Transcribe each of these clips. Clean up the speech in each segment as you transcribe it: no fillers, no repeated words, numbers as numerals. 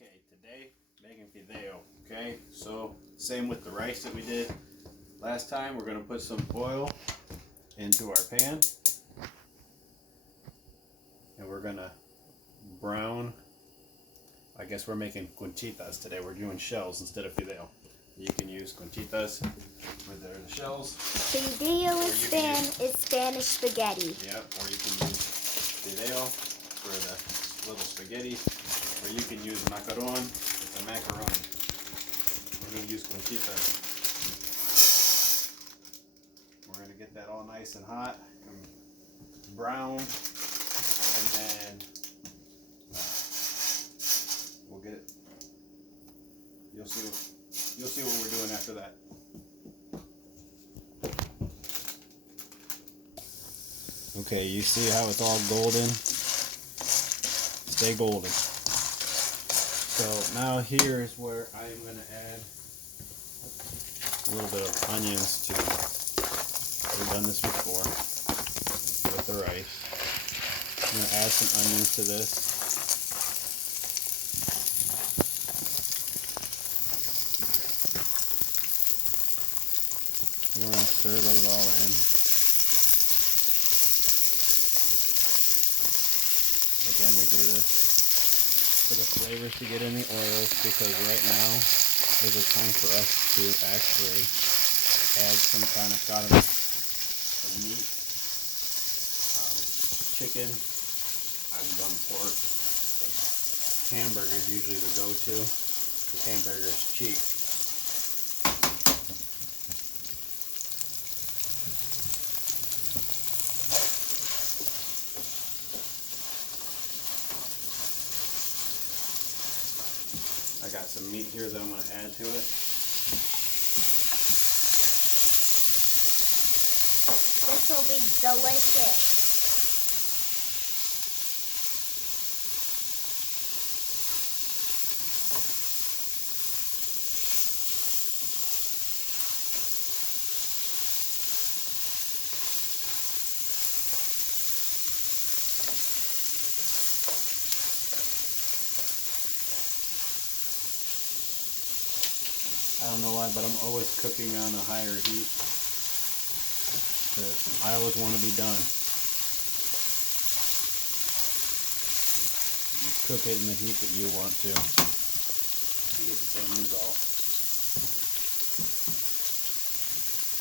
Okay, today making fideo. Okay, so same with the rice that we did last time. We're going to put some oil into our pan and we're going to brown. I guess we're making conchitas today. We're doing shells instead of fideo. You can use conchitas for the shells. Fideo is Spanish spaghetti. Yep, or you can use fideo for the little spaghetti, or you can use macaron. It's a macaroni. We're going to use conchitas. We're going to get that all nice and hot and brown, and then we'll get it. You'll see what we're doing after that. Okay, you see how it's all golden? Stay golden. So now here is where I am going to add a little bit of onions to. We've done this before with the rice. I'm going to add some onions to this. We're going to stir those all in. Again, we do this for the flavors to get in the oils, because right now is a time for us to actually add some kind of carne, some meat, chicken. I've done pork. Hamburger is usually the go-to because hamburger is cheap. I got some meat here that I'm going to add to it. This will be delicious. I don't know why, but I'm always cooking on a higher heat because I always want to be done. You cook it in the heat that you want to get the same result.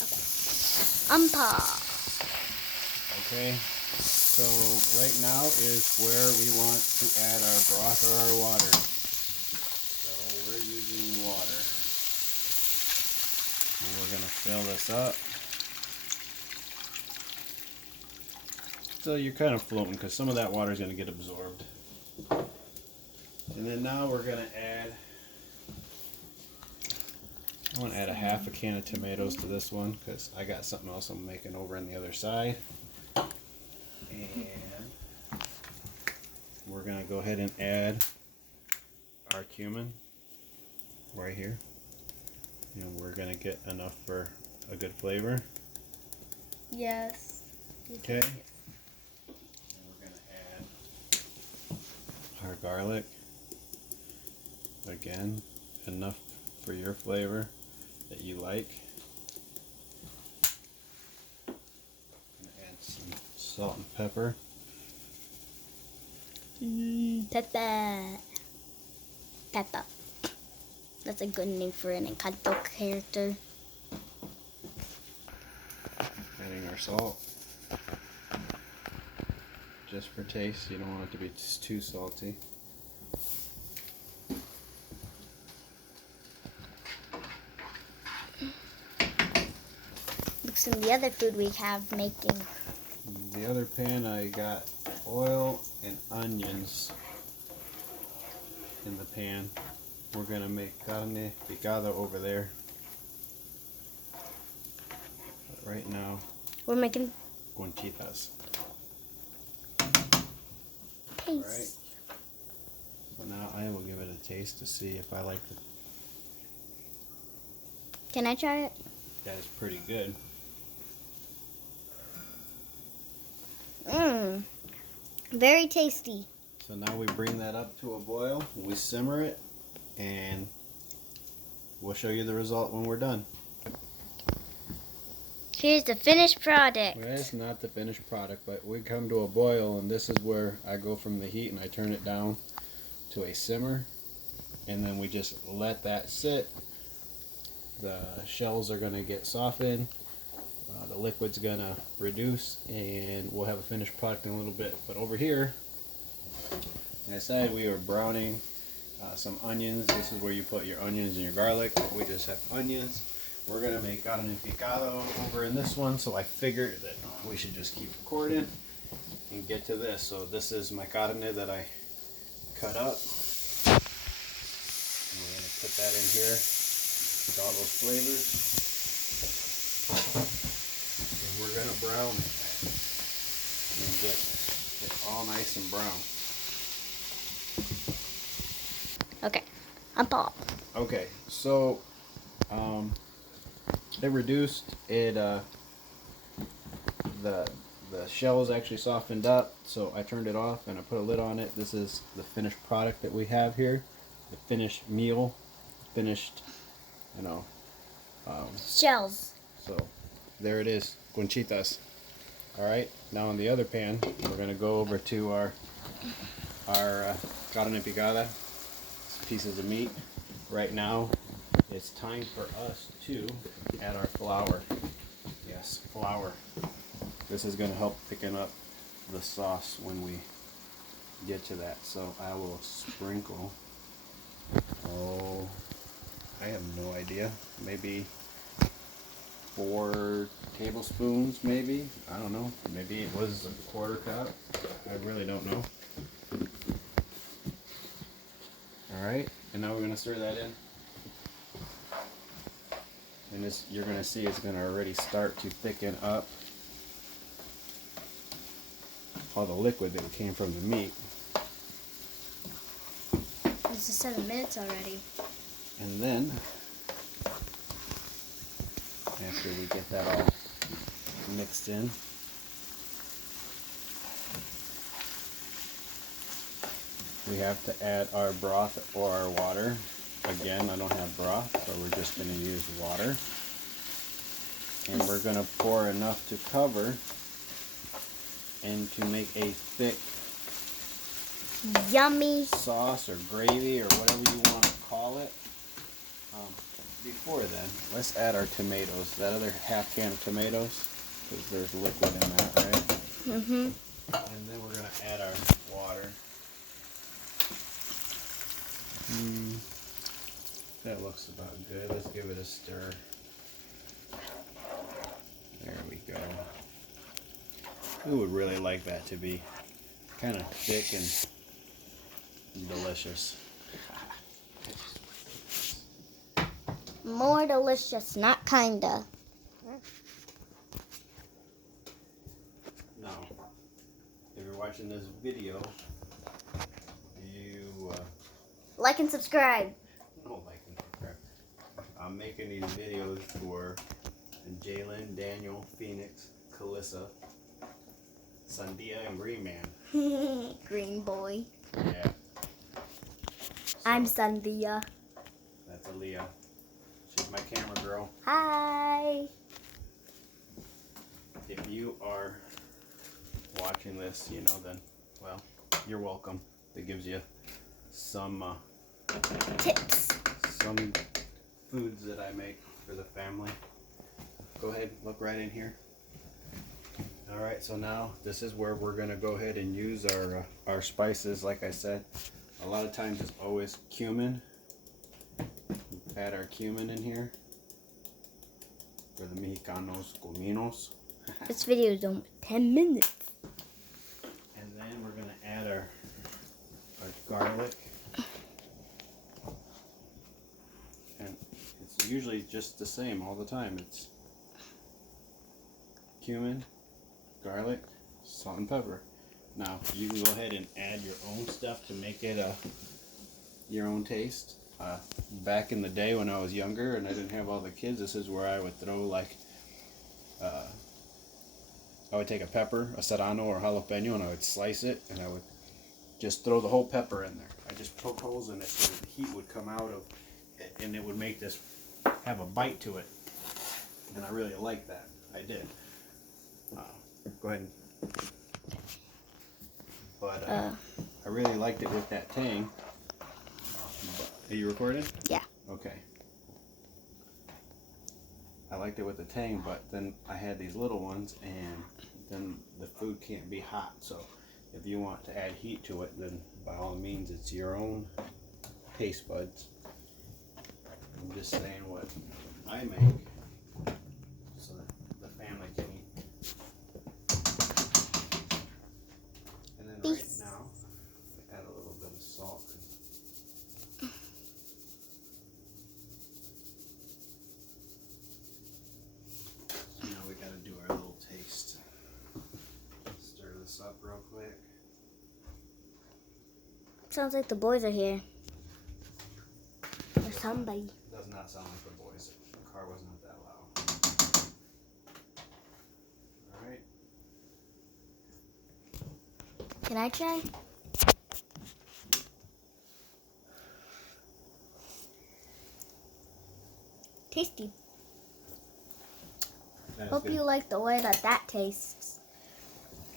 Okay. Okay, so right now is where we want to add our broth or our water. So we're using water. And we're going to fill this up. So you're kind of floating because some of that water is going to get absorbed. And then now we're going to add, I want to add a half a can of tomatoes to this one because I got something else I'm making over on the other side. And we're going to go ahead and add our cumin right here. And we're going to get enough for a good flavor. Yes. Okay. And we're going to add our garlic. Again, enough for your flavor that you like. And add some salt and pepper. Pepper. Pepper. That's a good name for an Encanto character. Adding our salt. Just for taste, you don't want it to be too salty. Looks in the other food we have making. In the other pan I got oil and onions in the pan. We're going to make carne picada over there. But right now, We're making conchitas. taste. Alright. So now I will give it a taste to see if I like it. Can I try it? That is pretty good. Very tasty. So now we bring that up to a boil. We simmer it and we'll show you the result when we're done. Here's the finished product. Well, it's not the finished product, but we come to a boil, and this is where I go from the heat and I turn it down to a simmer, and then we just let that sit. The shells are going to get softened, the liquid's going to reduce, and we'll have a finished product in a little bit. But over here, like I said, we are browning some onions. This is where you put your onions and your garlic. We just have onions. We're going to make carne picada over in this one, so I figured that we should just keep recording and get to this. So this is my carne that I cut up. And we're going to put that in here with all those flavors. And we're going to brown it and get it all nice and brown. Okay, I'm Paul. Okay, so it reduced it. The shells actually softened up, so I turned it off and I put a lid on it. This is the finished product that we have here, the finished meal, finished, Shells. So there it is, conchitas. All right, now in the other pan, we're gonna go over to our carne picada, pieces of meat. Right now, it's time for us to add our flour. Yes, flour. This is going to help thicken up the sauce when we get to that. So I will sprinkle, I have no idea, maybe 4 tablespoons maybe. I don't know. Maybe it was a quarter cup. I really don't know. Alright, and now we're going to stir that in. And this, you're going to see it's going to already start to thicken up all the liquid that came from the meat. It's 7 minutes already. And then, after we get that all mixed in, we have to add our broth or our water. Again, I don't have broth, so we're just going to use water. And we're going to pour enough to cover and to make a thick Yummy sauce or gravy or whatever you want to call it. Before then, let's add our tomatoes, that other half can of tomatoes, because there's liquid in that, right? Mm-hmm. And then we're going to add our water. That looks about good. Let's give it a stir. There we go. Who would really like that to be kind of thick and delicious? More delicious, not kinda. Now, if you're watching this video, you Like and subscribe. don't like and subscribe. I'm making these videos for Jalen, Daniel, Phoenix, Calissa, Sandia, and Green Man. Green boy. Yeah. I'm Sandia. That's Aaliyah. She's my camera girl. Hi. If you are watching this, then, well, you're welcome. That gives you some Tips. some foods that I make for the family. Go ahead, look right in here. Alright, so now this is where we're going to go ahead and use our spices. Like I said, a lot of times it's always cumin. Add our cumin in here for the Mexicanos cominos. This video is only 10 minutes. And then we're going to add our garlic. And it's usually just the same all the time. It's cumin, garlic, salt and pepper. Now you can go ahead and add your own stuff to make it your own taste. Back in the day when I was younger and I didn't have all the kids, this is where I would throw I would take a pepper, a serrano or jalapeno, and I would slice it and I would just throw the whole pepper in there. I just poke holes in it so the heat would come out of it, and it would make this have a bite to it. And I really like that. I did. Go ahead. But I really liked it with that tang. Are you recording? Yeah. Okay. I liked it with the tang, but then I had these little ones, and then the food can't be hot. So if you want to add heat to it, then by all means, it's your own taste buds. I'm just saying what I make so that the family can eat. And then right now, I add a little bit of salt. Now we gotta do our little taste. Stir this up real quick. Sounds like the boys are here. Or somebody. Does not sound like the boys. The car was not that loud. Alright. Can I try? Tasty. Hope you like the way that tastes.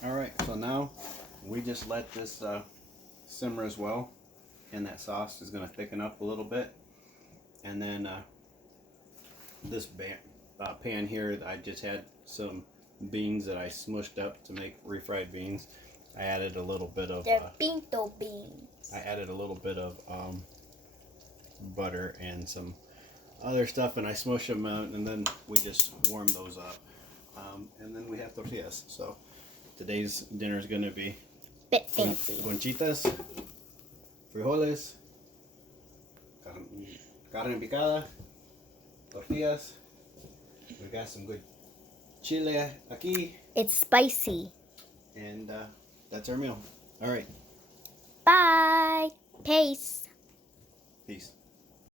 Alright, so now we just let this simmer as well, and that sauce is going to thicken up a little bit. And then this pan here, I just had some beans that I smushed up to make refried beans. I added a little bit of They're pinto beans. I added a little bit of butter and some other stuff, and I smushed them out, and then we just warm those up. And then we have tortillas. So today's dinner is going to be Bit fancy. conchitas, frijoles, carne picada, tortillas. We got some good chile aquí, It's spicy. and that's our meal. All right. Bye. Peace. Peace.